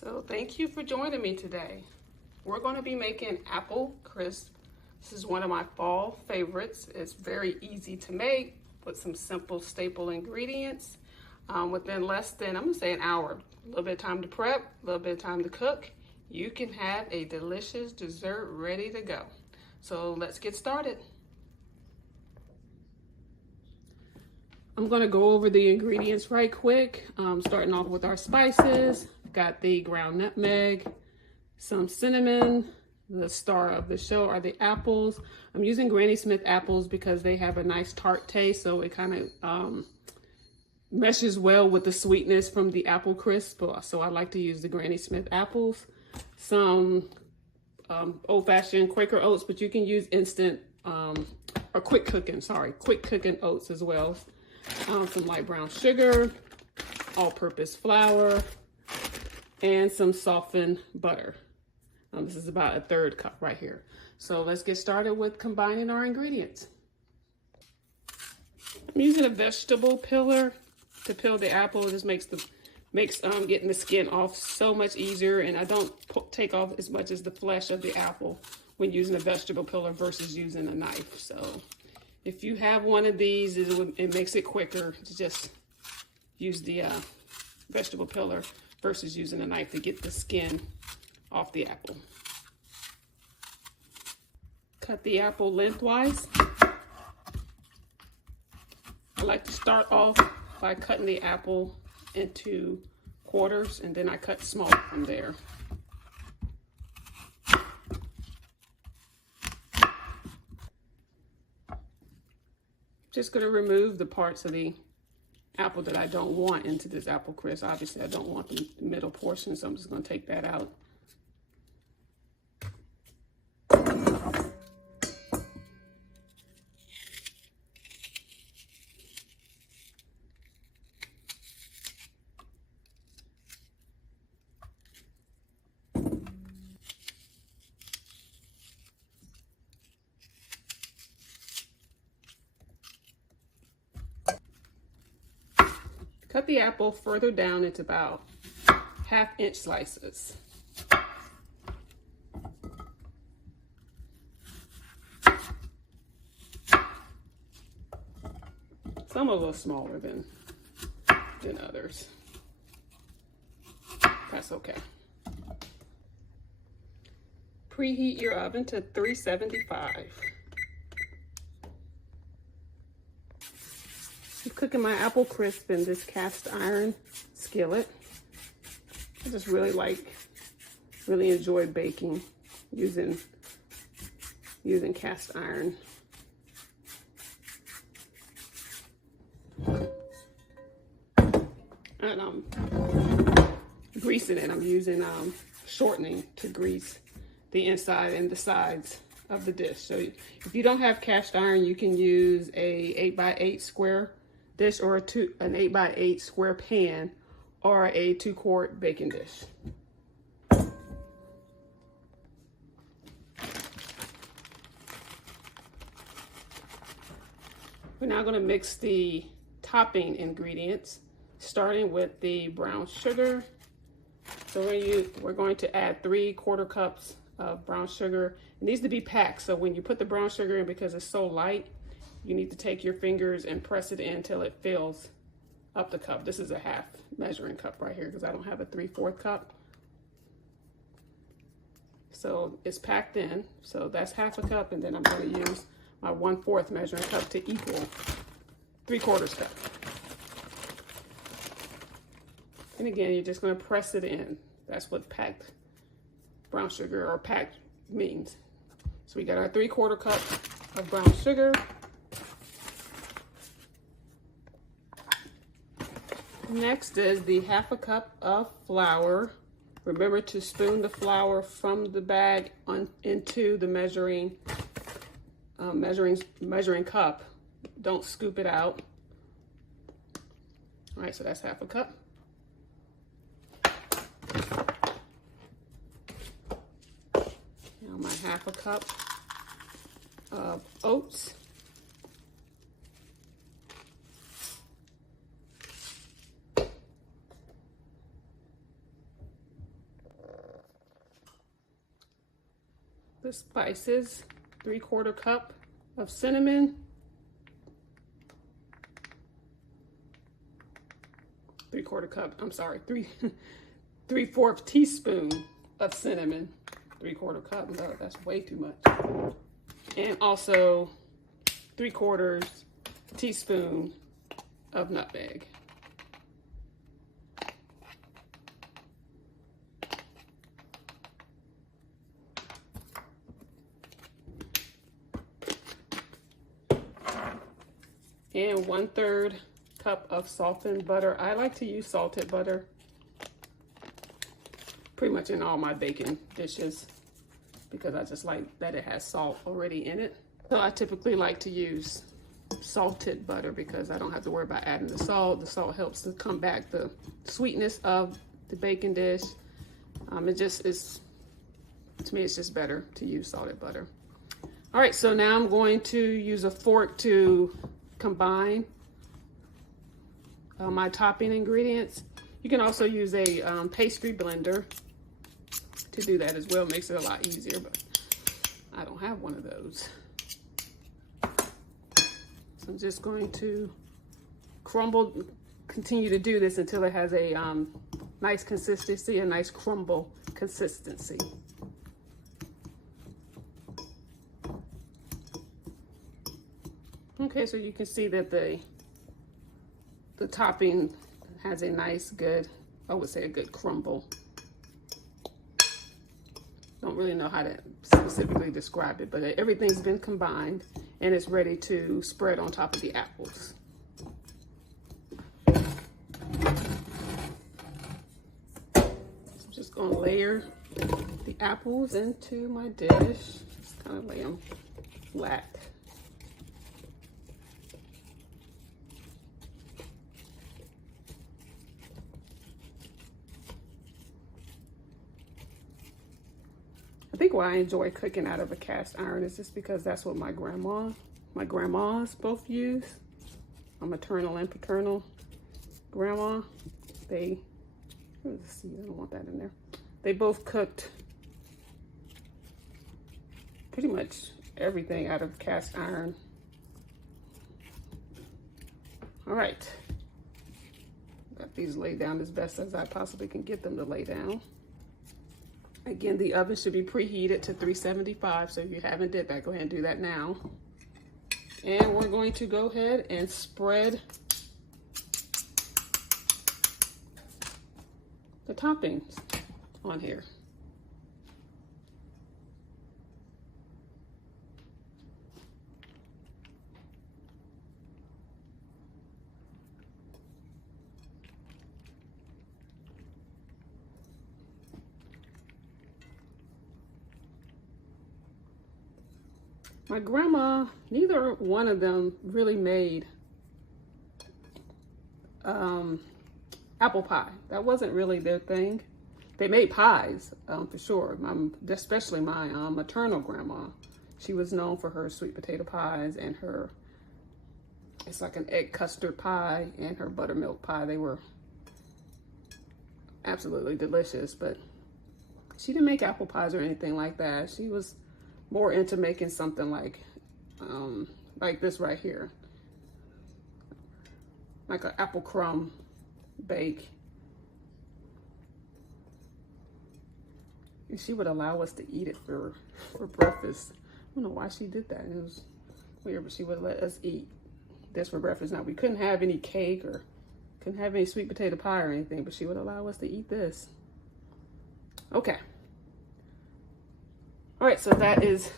So thank you for joining me today. We're going to be making apple crisp. This is one of my fall favorites. It's very easy to make with some simple staple ingredients. Within less than, I'm going to say an hour, a little bit of time to prep, a little bit of time to cook, you can have a delicious dessert ready to go. So let's get started. I'm going to go over the ingredients right quick, starting off with our spices. Got the ground nutmeg, some cinnamon. The star of the show are the apples. I'm using Granny Smith apples because they have a nice tart taste, so it kind of meshes well with the sweetness from the apple crisp. So I like to use the Granny Smith apples. Some old-fashioned Quaker oats, but you can use instant or quick cooking oats as well. Some light brown sugar, all-purpose flour, and some softened butter. This is about a third cup right here. So let's get started with combining our ingredients. I'm using a vegetable peeler to peel the apple. It just makes getting the skin off so much easier, and I don't take off as much as the flesh of the apple when using a vegetable peeler versus using a knife. So if you have one of these, it makes it quicker to just use the vegetable peeler versus using a knife to get the skin off the apple. Cut the apple lengthwise. I like to start off by cutting the apple into quarters, and then I cut small from there. Just going to remove the parts of the apple that I don't want into this apple crisp. Obviously, I don't want the middle portion, so I'm just going to take that out. Cut the apple further down into about 1/2-inch slices. Some are a little smaller than others. That's okay. Preheat your oven to 375. I'm cooking my apple crisp in this cast iron skillet. I just really enjoy baking using cast iron. And I'm greasing it. I'm using shortening to grease the inside and the sides of the dish. So if you don't have cast iron, you can use a 8x8 square dish or an 8x8 square pan or a 2-quart baking dish. We're now going to mix the topping ingredients, starting with the brown sugar. So we're going to add 3/4 cups of brown sugar. It needs to be packed, so when you put the brown sugar in, because it's so light, you need to take your fingers and press it in until it fills up the cup. This is a 1/2 measuring cup right here because I don't have a 3/4 cup. So it's packed in. So that's 1/2 cup, and then I'm going to use my 1/4 measuring cup to equal 3/4 cup. And again, you're just going to press it in. That's what packed brown sugar or packed means. So we got our 3/4 cup of brown sugar. Next is the 1/2 cup of flour. Remember to spoon the flour from the bag into the measuring cup. Don't scoop it out. All right, so that's 1/2 cup. Now my 1/2 cup of oats. the spices, 3/4 cup of cinnamon, 3/4 cup, I'm sorry, 3/4 teaspoon of cinnamon. 3/4 cup, no, that's way too much. And also 3/4 teaspoon of nutmeg. And 1/3 cup of softened butter. I like to use salted butter pretty much in all my bacon dishes because I just like that it has salt already in it. So I typically like to use salted butter because I don't have to worry about adding the salt. The salt helps to combat the sweetness of the bacon dish. It just is, to me, it's just better to use salted butter. All right, so now I'm going to use a fork to combine my topping ingredients. You can also use a pastry blender to do that as well. It makes it a lot easier, but I don't have one of those. So I'm just going to continue to do this until it has a nice consistency, a nice crumble consistency. Okay, so you can see that the topping has a nice, good, I would say a good crumble. Don't really know how to specifically describe it, but everything's been combined and it's ready to spread on top of the apples. So I'm just gonna layer the apples into my dish. Just kind of lay them flat. I think why I enjoy cooking out of a cast iron is just because that's what my grandmas both use. My maternal and paternal grandma, let's see, I don't want that in there. They both cooked pretty much everything out of cast iron. All right, got these laid down as best as I possibly can get them to lay down. Again, the oven should be preheated to 375, so if you haven't did that, go ahead and do that now. And we're going to go ahead and spread the toppings on here. My grandma, neither one of them really made apple pie. That wasn't really their thing. They made pies, for sure. Especially my maternal grandma. She was known for her sweet potato pies and it's like an egg custard pie and her buttermilk pie. They were absolutely delicious, but she didn't make apple pies or anything like that. She was more into making something like this right here, like an apple crumb bake. And she would allow us to eat it for breakfast. I don't know why she did that. It was weird, but she would let us eat this for breakfast. Now, we couldn't have any cake or couldn't have any sweet potato pie or anything, but she would allow us to eat this. Okay. All right, so that is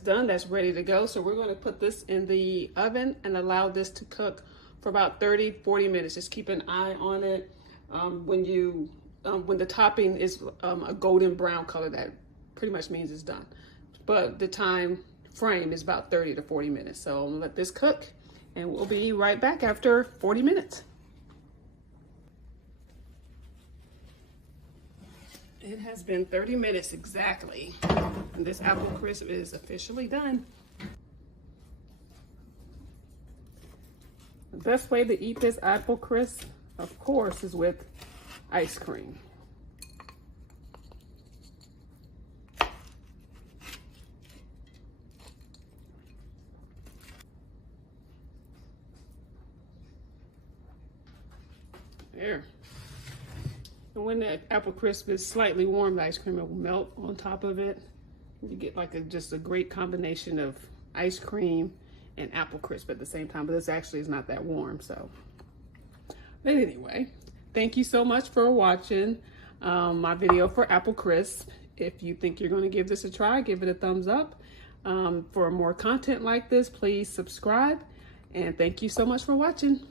done. That's ready to go. So we're going to put this in the oven and allow this to cook for about 30-40 minutes. Just keep an eye on it. When the topping is a golden brown color, that pretty much means it's done. But the time frame is about 30 to 40 minutes. So I'm gonna let this cook and we'll be right back after 40 minutes. It has been 30 minutes exactly, and this apple crisp is officially done. The best way to eat this apple crisp, of course, is with ice cream. There. And when the apple crisp is slightly warm, the ice cream will melt on top of it. You get like just a great combination of ice cream and apple crisp at the same time, but this actually is not that warm, so. But anyway, thank you so much for watching my video for apple crisp. If you think you're going to give this a try, give it a thumbs up. For more content like this, please subscribe, and thank you so much for watching.